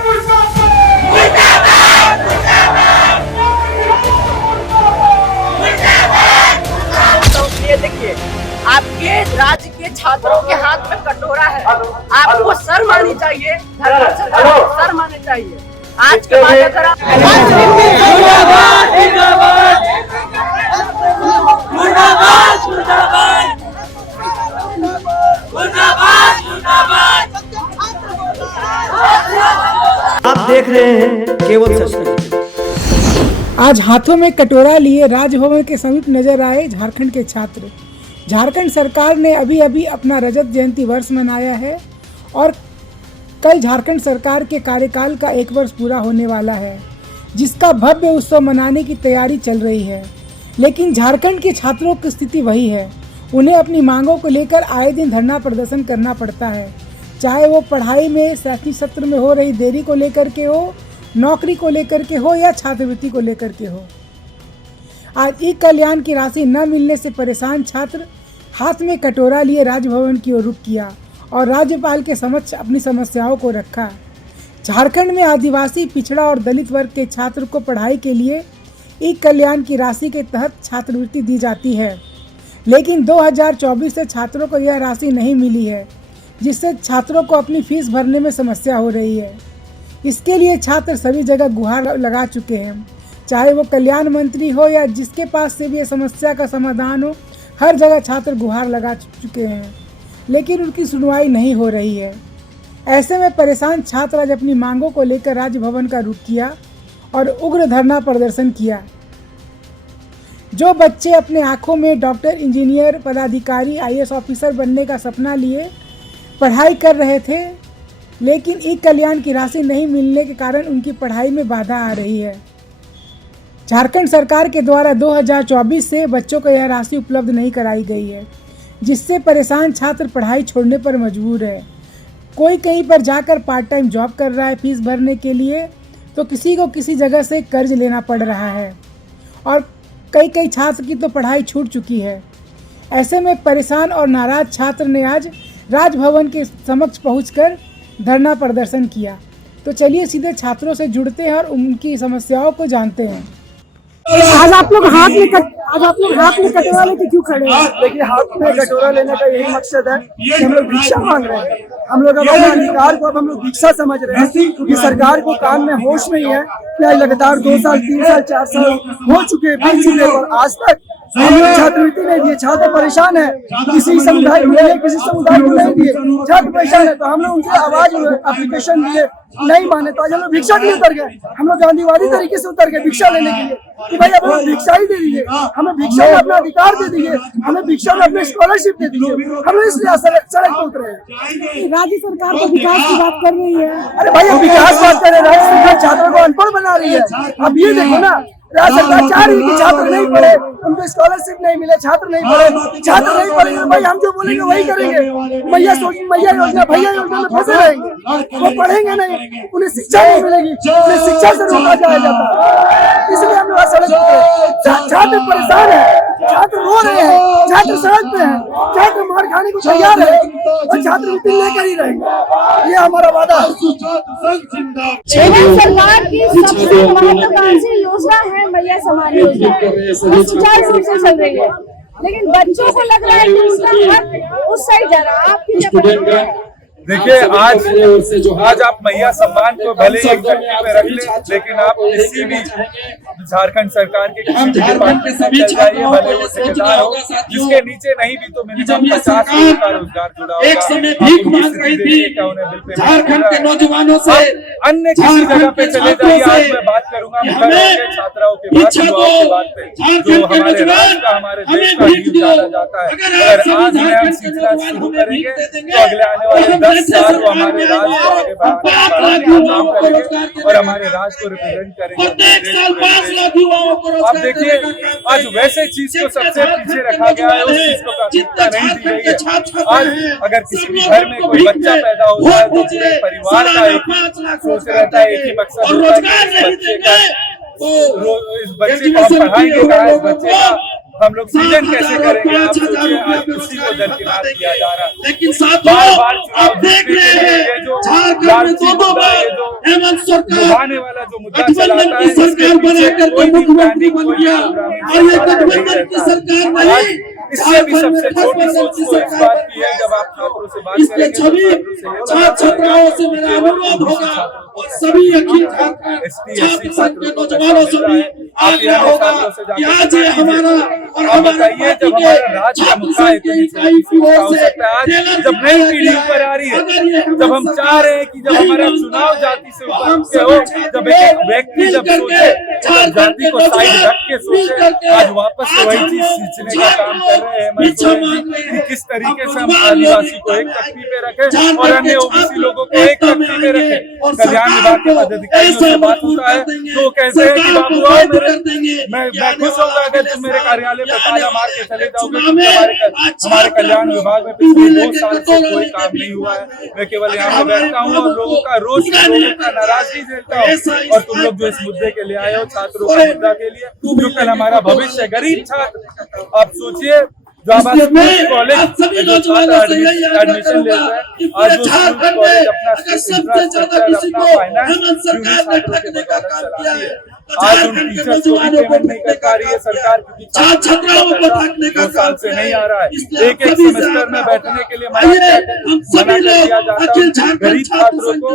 तो ये देखिए, आपके राज्य के छात्रों के हाथ में कटोरा है, आपको शर्म आनी चाहिए, शर्म आनी चाहिए। आज के बाद अगर आप देख रहे हैं केवल सच। आज हाथों में कटोरा लिए राजभवन के समीप नजर आए झारखंड के छात्र। झारखंड सरकार ने अभी अभी अपना रजत जयंती वर्ष मनाया है और कल झारखंड सरकार के कार्यकाल का 1 वर्ष पूरा होने वाला है, जिसका भव्य उत्सव मनाने की तैयारी चल रही है। लेकिन झारखंड के छात्रों की स्थिति वही है, उन्हें अपनी मांगों को लेकर आए दिन धरना प्रदर्शन करना पड़ता है, चाहे वो पढ़ाई में शैक्षणिक सत्र में हो रही देरी को लेकर के हो, नौकरी को लेकर के हो या छात्रवृत्ति को लेकर के हो। आज ई कल्याण की राशि न मिलने से परेशान छात्र हाथ में कटोरा लिए राजभवन की ओर रुख किया और राज्यपाल के समक्ष अपनी समस्याओं को रखा। झारखंड में आदिवासी, पिछड़ा और दलित वर्ग के छात्र को पढ़ाई के लिए ई कल्याण की राशि के तहत छात्रवृत्ति दी जाती है, लेकिन 2024 से छात्रों को यह राशि नहीं मिली है, जिससे छात्रों को अपनी फीस भरने में समस्या हो रही है। इसके लिए छात्र सभी जगह गुहार लगा चुके हैं, चाहे वो कल्याण मंत्री हो या जिसके पास से भी ये समस्या का समाधान हो, हर जगह छात्र गुहार लगा चुके हैं, लेकिन उनकी सुनवाई नहीं हो रही है। ऐसे में परेशान छात्र आज अपनी मांगों को लेकर राजभवन का रुख किया और उग्र धरना प्रदर्शन किया। जो बच्चे अपने आंखों में डॉक्टर, इंजीनियर, पदाधिकारी, IAS ऑफिसर बनने का सपना लिए पढ़ाई कर रहे थे, लेकिन ई कल्याण की राशि नहीं मिलने के कारण उनकी पढ़ाई में बाधा आ रही है। झारखंड सरकार के द्वारा 2024 से बच्चों को यह राशि उपलब्ध नहीं कराई गई है, जिससे परेशान छात्र पढ़ाई छोड़ने पर मजबूर है। कोई कहीं पर जाकर पार्ट टाइम जॉब कर रहा है फीस भरने के लिए, तो किसी को किसी जगह से कर्ज लेना पड़ रहा है और कई छात्र की तो पढ़ाई छूट चुकी है। ऐसे में परेशान और नाराज छात्र ने आज राजभवन के समक्ष पहुंचकर धरना प्रदर्शन किया। तो चलिए सीधे छात्रों से जुड़ते हैं और उनकी समस्याओं को जानते हैं। आज आप लोग हाथ में कटोरा लेके क्यों खड़े हैं? देखिए, हाथ में कटोरा लेने का यही मकसद है कि हम लोग भिक्षा मांग रहे हैं। हम लोग अपने अधिकार को अब हम लोग भिक्षा समझ रहे हैं, क्योंकि सरकार को काम में होश नहीं है। क्या लगातार 2 साल, 3 साल, 4 साल हो चुके हैं, आज तक छात्रवृत्ति नहीं दिए। छात्र परेशान है, किसी समुदाय को दिए, किसी समुदाय को नहीं दिए, छात्र परेशान है। तो हम लोग उनकी आवाज एप्लीकेशन दिए, नहीं माने तो आज हम लोग भिक्षा के लिए उतर गए। हम लोग गांधीवादी तरीके से उतर गए भिक्षा लेने के लिए कि भाई अब हमें भिक्षा ही दे दीजिए, हमें भिक्षा में अपना अधिकार दे दीजिए, हमें भिक्षा में अपनी स्कॉलरशिप दे दीजिए। हम लोग इसलिए सड़क पर उतरे हैं। राज्य सरकार तो विकास की बात कर रही है। अरे भाई, हम विकास बात कर रहे हैं, राज्य सरकार छात्रों को अनपढ़ बना रही है। अब ये देखो ना, राज्य सरकार चाह रही है कि छात्र नहीं पढ़े, उनको स्कॉलरशिप नहीं मिले, छात्र नहीं पढ़ेंगे भाई हम जो बोलेंगे वही करेंगे। मैया योजना, भैया योजना में फंसे रहेंगे, वो पढ़ेंगे नहीं, उन्हें शिक्षा नहीं मिलेगी, उन्हें शिक्षा से रोका जाया जाता है। इसलिए हम लोग सड़क पर, छात्र परेशान है, छात्र रो रहे हैं, छात्र सड़क पे हैं, छात्र मार खाने को तैयार है और छात्रवृत्ति लेकर ही रहेंगे, ये हमारा वादा है। सरकार की सबसे महत्वाकांक्षी योजना है मैया सम्मान योजना, सुचारू रूप से चल रही है, लेकिन बच्चों को लग रहा है कि उसका हक उस साइड जा रहा है। आपकी देखिए, आज आप मैया सम्मान को भले ही एक जगह पे रख ले, लेकिन आप किसी भी झारखंड सरकार के किसी डिपार्टमेंट में चल जाइए, भले वो ठेकेदार हो, जिसके नीचे नहीं भी तो मिनिमम 50 लोगों का रोजगार जुड़ा होगा। एक समय भीख मांग रही थी झारखंड के नौजवानों से, अन्य किसी जगह पे चले जाइए। आज मैं बात करूंगा छात्राओं के बात पे, जो हमारे राज्य का, हमारे देश का हित जाना जाता है। अगर आज में हम सिलसिला शुरू करेंगे तो अगले आने वाले 10 साल वो हमारे राज्य को आगे बढ़ाने का काम करेंगे और हमारे राज्य को रिप्रेजेंट करेंगे। आप देखिए, आज वैसे चीज को सबसे पीछे रखा गया है, उस चीज को प्राथमिकता नहीं दी गई है। आज अगर किसी भी घर में कोई बच्चा पैदा होता है तो पूरे परिवार का एक सोच रहता है, एक ही मकसद होता है, इस बच्चे को हम पढ़ाएंगे, इस बच्चे का हम लोग सीजन कैसे करेंगे? आप सोचिए, आज किसी को दरकिनार किया जा रहा है। लेकिन साथियों आप देख रहे हैं झारखंड में दो बार हेमंत सरकार आने वाला जो मुद्दा गठबंधन की सरकार बना करके मुख्यमंत्री बन गया और ये गठबंधन की सरकार नहीं, इससे भी सबसे छोटी सोच तो इस बात की है, जब आप छात्रों से बात इसलिए करेंगे छात्र छात्राओं से मेरा अनुरोध होगा और सभी अखिल झारखंड छात्र संघ के नौजवानों से भी आग्रह होगा कि आज ये हमारा और हमारे पार्टी के छात्र संघ के इकाई की ओर से जब नई पीढ़ी ऊपर आ रही है, जब हम चाह रहे हैं कि जब हमारा चुनाव जाति से ऊपर हो, जब एक व्यक्ति जब सोचे जाति को साइड रख के सोचे, आज वापस से वही चीज सींचने का काम कर रहे हैं। कि किस तरीके से हम आदिवासी को एक तख्ती पे रखें और अन्य ओबीसी लोगों को एक तख्ती पे रखें। कल्याण विभाग के पदाधिकारियों से बात होता है तो कहते हैं कि बाबू आओ मैं खुश होगा अगर तुम मेरे कार्यालय पर ताला मार के चले जाओगे। हमारे कल्याण विभाग में पिछले 2 साल से कोई काम नहीं हुआ है। मैं केवल यहाँ पे बैठता हूँ और लोगों का रोज लोगों का नाराजगी झेलता हूँ, और तुम लोग जो इस मुद्दे के लिए आए हो, छात्रों के मुद्दा के लिए, जो कल हमारा भविष्य, गरीब छात्र, आप सोचिए जो कॉलेज एडमिशन लेता है, आज वो स्कूल कॉलेज अपना इंफ्रास्ट्रक्चर, अपना फाइनेंस आज उन टीचर्स को भी पेमेंट नहीं कर पा रही है सरकार, क्योंकि 2 साल से नहीं आ रहा है। एक सेमेस्टर में बैठने के लिए मना कर दिया जाता है गरीब छात्रों को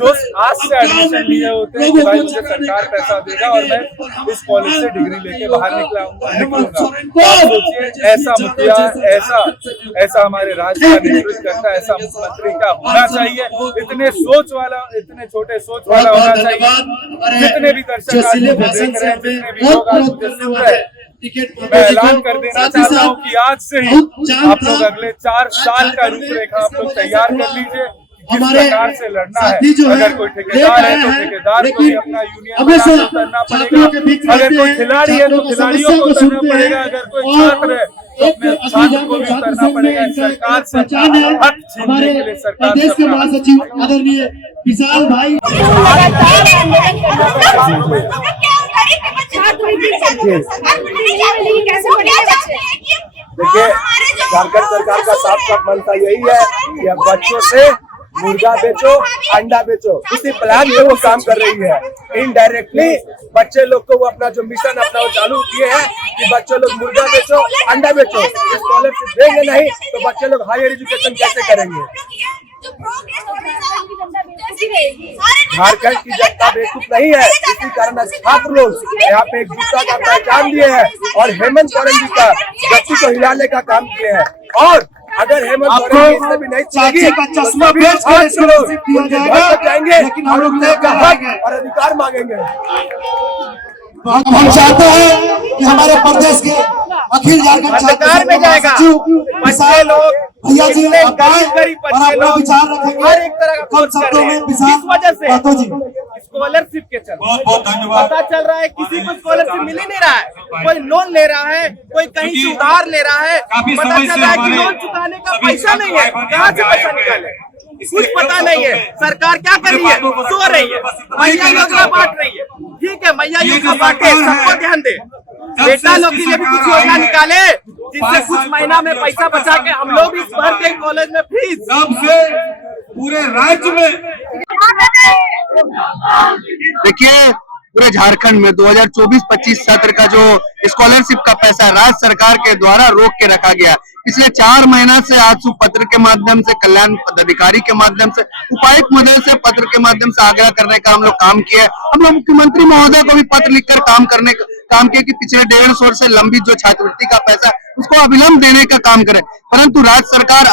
जो आज से एडमिशन लिए होते हैं कि भाई मुझे सरकार पैसा देगा और मैं इस कॉलेज से डिग्री लेके बाहर निकलूंगा। सोचिए ऐसा मुखिया, ऐसा हमारे राज्य का नेतृत्व करता, ऐसा मुख्यमंत्री का होना चाहिए। इतने सोच वाला, इतने छोटे सोच वाला होना चाहिए। जितने भी दर्शक देख रहे हैं, जितने भी लोग आज मुझे सुन रहे हैं, मैं ऐलान कर देना चाहता हूँ कि आज से ही आप लोग अगले 4 साल का रूपरेखा आप लोग तैयार कर लीजिए। किस प्रकार से लड़ना है, अगर कोई ठेकेदार है तो ठेकेदार को भी अपना यूनियन करना पड़ेगा, अगर कोई खिलाड़ी है तो खिलाड़ियों को करना पड़ेगा, अगर कोई छात्र है तो अपने छात्र को भी करना पड़ेगा। सरकार से हक छीनने के लिए सरकार प्रदेश के महासचिव आदरणीय विशाल भाई देखिए, झारखंड सरकार का साफ मंशा यही है कि अब बच्चों से मुर्गा बेचो, अंडा बेचो, इसी प्लान में वो काम कर रही है। इनडायरेक्टली बच्चे लोग को वो अपना जो मिशन अपना वो चालू किए हैं कि बच्चे लोग मुर्गा बेचो, अंडा बेचो। स्कॉलरशिप देंगे नहीं तो बच्चे लोग हायर एजुकेशन कैसे करेंगे? झारखंड की जनता बेवकूफ नहीं है, इसी कारण छात्र लोग यहाँ पे एकजुटता का पहचान दिए हैं और हेमंत सोरेन जी का गति को हिलाने का काम किए हैं। और अगर हेमंत सोरेन जी भी नहीं चाहिए का चश्मा बेच कर जाएंगे, लेकिन हम लोग और अधिकार मांगेंगे। हम चाहते हैं कि हमारे प्रदेश के अखिल झारखंड सरकार में जाएगा, बच्चे लोग भैया जी गरीब बच्चे लोग विचार रखेंगे हर एक तरह का शब्दों में इस वजह से जी स्कॉलरशिप के चलते बहुत धन्यवाद। पता चल रहा है किसी को स्कॉलरशिप मिल ही नहीं रहा है, कोई लोन ले रहा है, कोई कहीं से उधार ले रहा है, पता चल रहा है कि लोन चुकाने का पैसा नहीं है, कहाँ से पैसा निकाले कुछ पता नहीं है। सरकार क्या कर रही है? सो रही है, मैया योजना बांट रही है। ठीक है, मैया योजना बांटे, सबको ध्यान दे, बेटा लोग के लिए भी कुछ योजना निकाले जिससे कुछ महीना में पैसा बचा के हम लोग इस भर के कॉलेज में फीस पूरे राज्य में। देखिए, पूरे झारखंड में 2024-25 सत्र का जो स्कॉलरशिप का पैसा राज्य सरकार के द्वारा रोक के रखा गया। पिछले 4 महीना से आशु पत्र के माध्यम से, कल्याण पदाधिकारी के माध्यम से, उपायुक्त महोदय से पत्र के माध्यम से आग्रह करने का हम लोग काम किया। हम लोग मुख्यमंत्री महोदय को भी पत्र लिखकर काम किया कि पिछले 1.5 वर्ष से लंबित जो छात्रवृत्ति का पैसा उसको अविलंब देने का काम करे, परंतु राज्य सरकार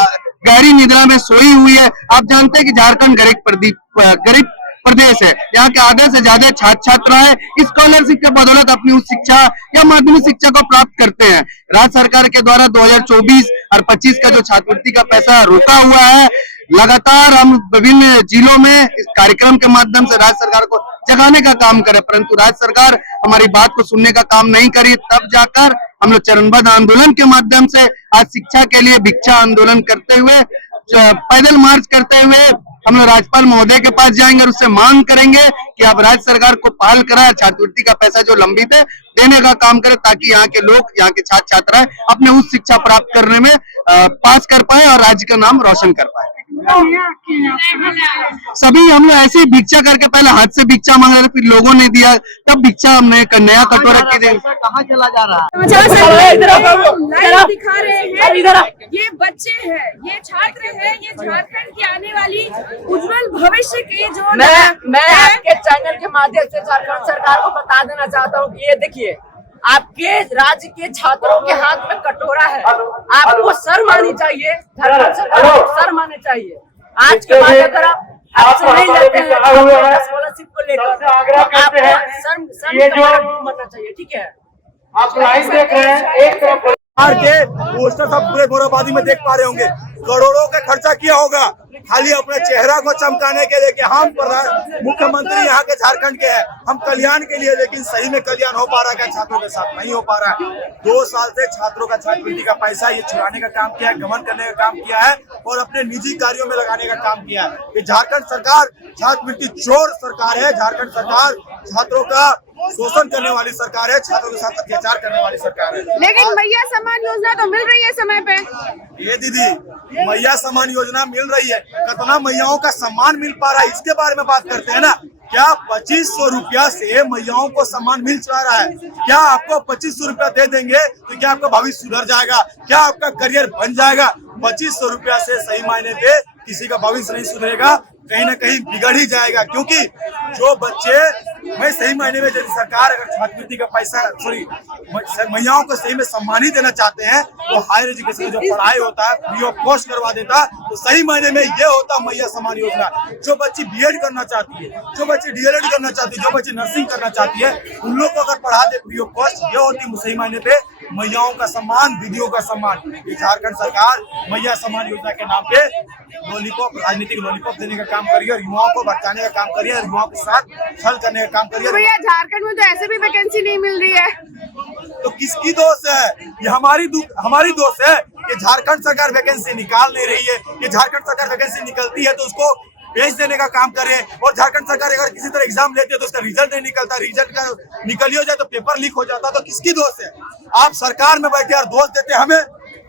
गहरी निद्रा में सोई हुई है। आप जानते हैं कि झारखंड गरीब प्रदेश है, यहाँ के आधे से ज्यादा छात्र छात्राएं स्कॉलरशिप के बदौलत अपनी उच्च शिक्षा या माध्यमिक शिक्षा को प्राप्त करते हैं। राज्य सरकार के द्वारा 2024 और 25 का जो छात्रवृत्ति का पैसा रोका हुआ है, लगातार हम विभिन्न जिलों में इस कार्यक्रम के माध्यम से राज्य सरकार को जगाने का काम करे, परंतु राज्य सरकार हमारी बात को सुनने का काम नहीं करी। तब जाकर हम लोग चरणबद्ध आंदोलन के माध्यम से आज शिक्षा के लिए भिक्षा आंदोलन करते हुए, पैदल मार्च करते हुए हम लोग राज्यपाल महोदय के पास जाएंगे और उससे मांग करेंगे कि आप राज्य सरकार को पहल कराए, छात्रवृत्ति का पैसा जो लंबित है देने का काम करे, ताकि यहाँ के लोग, यहाँ के छात्र छात्राएं अपने उच्च शिक्षा प्राप्त करने में पास कर पाए और राज्य का नाम रोशन कर पाए। सभी हम लोग ऐसे ही भिक्षा करके पहले हाथ से भिक्षा मांग रहे थे, फिर लोगों ने दिया, तब भिक्षा हमने नया कटोरा के दे। कहाँ चला जा रहा है? दिखा रहे हैं, ये बच्चे हैं, ये छात्र हैं, ये झारखंड की आने वाली उज्जवल भविष्य के जो मैं आपके चैनल के माध्यम से झारखंड सरकार को बता देना चाहता हूँ कि ये देखिए, आपके राज्य के छात्रों के हाथ में कटोरा है, आपको शर्म आनी चाहिए, झारखंड सरकार को शर्म आनी चाहिए। आज के बाद अगर आप नहीं लेते हैं स्कॉलरशिप को लेकर, आपको शर्म मरना चाहिए, ठीक है? आप लाइव देख रहे हैं, एक तरफ के पोस्टर सब पूरे गोराबादी में देख पा रहे होंगे, करोड़ों का खर्चा किया होगा खाली अपने चेहरा को चमकाने के लिए कि हम मुख्यमंत्री यहाँ के झारखंड के हैं, हम कल्याण के लिए, लेकिन सही में कल्याण हो पा रहा है क्या छात्रों के साथ? नहीं हो पा रहा है। 2 साल से छात्रों का छात्रवृत्ति का पैसा ये छुड़ाने का काम किया है, गबन करने का काम किया है और अपने निजी कार्यों में लगाने का काम किया है। ये झारखंड सरकार छात्रवृत्ति चोर सरकार है, झारखंड सरकार छात्रों का शोषण करने वाली सरकार है, छात्रों के साथ अत्याचार करने वाली सरकार है। लेकिन मैया सम्मान योजना तो मिल रही है समय पे। ये दीदी, मैया सम्मान योजना मिल रही है, कितना मैयाओं का सम्मान मिल पा रहा है इसके बारे में बात करते हैं ना। क्या 2500 रुपया से मैयाओं को सम्मान मिल जा रहा है? क्या आपको 2500 रुपया दे देंगे तो क्या आपका भविष्य सुधर जाएगा? क्या आपका करियर बन जाएगा? 2500 रुपया से सही मायने पे किसी का भविष्य नहीं सुधरेगा, कहीं ना कहीं बिगड़ ही जाएगा। क्योंकि जो बच्चे, मैं सही मायने में यदि सरकार अगर छात्रवृत्ति का पैसा मैयाओं को सही में सम्मानित देना चाहते हैं तो हायर एजुकेशन जो पढ़ाई होता है फ्री ऑफ कॉस्ट करवा देता, तो सही मायने में ये होता मैया सम्मान योजना। जो बच्ची बीएड करना चाहती है, जो बच्ची डीएलएड करना चाहती है, जो बच्ची नर्सिंग करना चाहती है, उन लोग को अगर पढ़ा दे फ्री ऑफ कॉस्ट, ये होती सही मायने पे मैयाओं का सम्मान, दीदियों का सम्मान। ये झारखंड सरकार मैया सम्मान योजना के नाम पे लॉलीपॉप, राजनीतिक लॉलीपॉप देने का काम करिए और युवाओं को भटकाने का काम करिए और युवाओं के साथ छल करने का काम करिए। भैया झारखंड में तो ऐसे भी वैकेंसी नहीं मिल रही है, तो किसकी दोष है? ये हमारी दोष है कि झारखंड सरकार वैकेंसी निकाल नहीं रही है। ये झारखंड सरकार वैकेंसी निकलती है तो उसको बेच देने का काम कर रहे हैं, और झारखंड सरकार अगर किसी तरह एग्जाम लेती है तो उसका रिजल्ट नहीं निकलता, रिजल्ट का निकल हो जाए तो पेपर लीक हो जाता, तो किसकी दोष है? आप सरकार में बैठे और दोष देते हमें।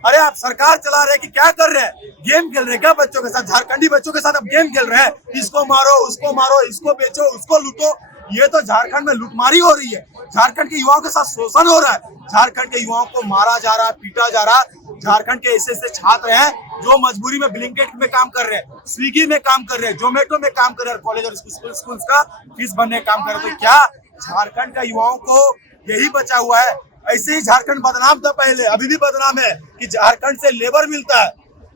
अरे आप सरकार चला रहे कि क्या कर रहे हैं? गेम खेल रहे हैं क्या बच्चों के साथ? झारखंडी बच्चों के साथ अब गेम खेल रहे हैं, इसको मारो, उसको मारो, इसको बेचो, उसको लूटो। ये तो झारखंड में लूटमारी हो रही है, झारखंड के युवाओं के साथ शोषण हो रहा है, झारखंड के युवाओं को मारा जा रहा है, पीटा जा रहा है। झारखंड के ऐसे छात्र हैं जो मजबूरी में ब्लिंकिट में काम कर रहे हैं, स्विगी में काम कर रहे हैं, जोमेटो में काम कर रहे हैं, कॉलेज और स्कूल का फीस भरने का काम कर रहे हैं। तो क्या झारखंड का युवाओं को यही बचा हुआ है? ऐसे ही झारखंड बदनाम था पहले, अभी भी बदनाम है कि झारखंड से लेबर मिलता है,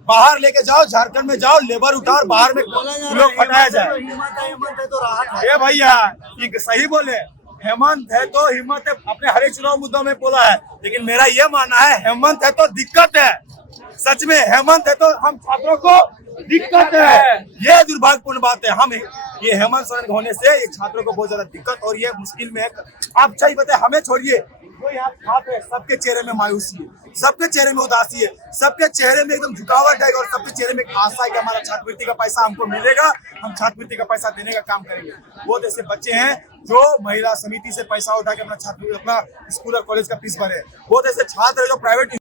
बाहर लेके जाओ, झारखंड में जाओ, लेबर उतार, बाहर में लोग फटाया जाए। ये भैया सही बोले, हेमंत है तो हिम्मत है, अपने हर एक चुनाव मुद्दों में बोला है, लेकिन मेरा ये मानना है हेमंत है तो दिक्कत है। सच में हेमंत है तो हम छात्रों को दिक्कत है, ये दुर्भाग्यपूर्ण बात है। हम ये हेमंत सोरेन होने से ये छात्रों को बहुत ज्यादा दिक्कत और ये मुश्किल में है। आप चाहिए बताए, हमें छोड़िए, जो यहाँ छात्र है सबके चेहरे में मायूसी है, सबके चेहरे में उदासी है, सबके चेहरे में एकदम झुकावट है और सबके चेहरे में आशा है कि हमारा छात्रवृत्ति का पैसा हमको मिलेगा, हम छात्रवृत्ति का पैसा देने का काम करेंगे। बहुत ऐसे बच्चे हैं जो महिला समिति से पैसा उठा के अपना स्कूल और कॉलेज का फीस भरे, बहुत ऐसे छात्र है जो प्राइवेट